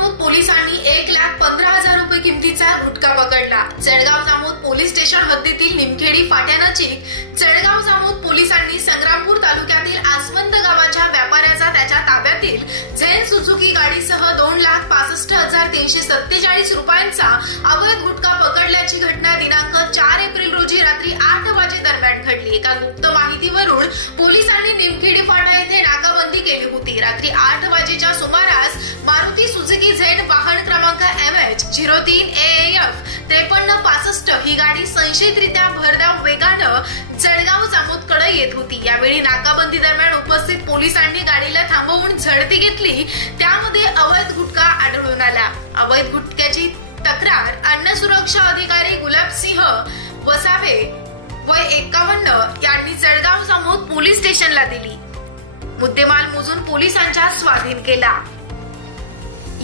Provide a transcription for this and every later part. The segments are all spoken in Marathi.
जामोद पोलिसांनी 1,15,000 रुपये किमतीचा गुटखा पकडला। जळगाव जामोद पोलीस स्टेशन हद्दीतील निमखेडी फाट्यानजीक जळगाव जामोद पोलिसांनी संग्रामपूर तालुक्यातील आसवंत गावाच्या व्यापाऱ्याचा त्याच्या ताब्यातील झेन सुझुकी गाडीसह 2,65,347 रुपयांचा अवैध गुटखा पकडल्याची घटना दिनांक 4 एप्रिल रोजी रात्री 8 वाजे दरम्यान घडली। एका गुप्त माहितीवरून पोलिसांनी निमखेडी फाटा येथे नाकाबंदी केली होती। रात्री 8 वाजेच्या सुमारास मारुती सुझुकी झेन वाहन क्रमांक MH03AAF 5365 ही गाडी संशयितरित्या भरधाव वेगानं जळगाव जामोदकडे येत होती। यावेळी नाकाबंदी दरम्यान उपस्थित पोलिसांनी गाडीला थांबवून झडती घेतली। त्यामध्ये अवैध गुटखा आढळून आला। अवैध गुटख्याची तक्रार अन्न सुरक्षा अधिकारी गुलाबसिंह वसावे वय 51 यांनी जळगाव जामोद पोलीस स्टेशनला दिली। मुद्देमाल मोजून पोलिसांच्या स्वाधीन केला।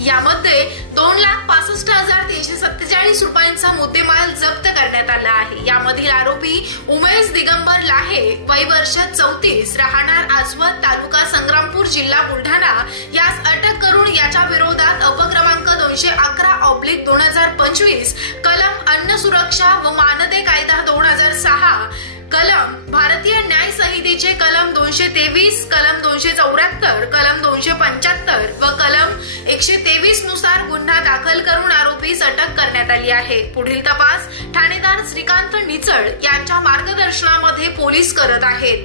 यामध्ये 2,65,347 रुपयांचा मुद्देमाल जप्त करण्यात आला आहे। यामधील आरोपी उमेश दिगंबर लाहे वय वर्ष 34 राहणार आसवंत तालुका संग्रामपूर जिल्हा बुलढाणा यास अटक करून याच्या विरोधात अपक्रमांक 211/2025 कलम अन्न सुरक्षा व मानदे कायदा 2006 कलम भारतीय न्याय संहितेचे कलम 223 कलम 274 कलम 275 व कलम 123 नुसार गुन्हा दाखल करून आरोपीस अटक करण्यात आली आहे। पुढील तपास ठाणेदार श्रीकांत निचळ यांच्या मार्गदर्शनामध्ये पोलीस करत आहेत।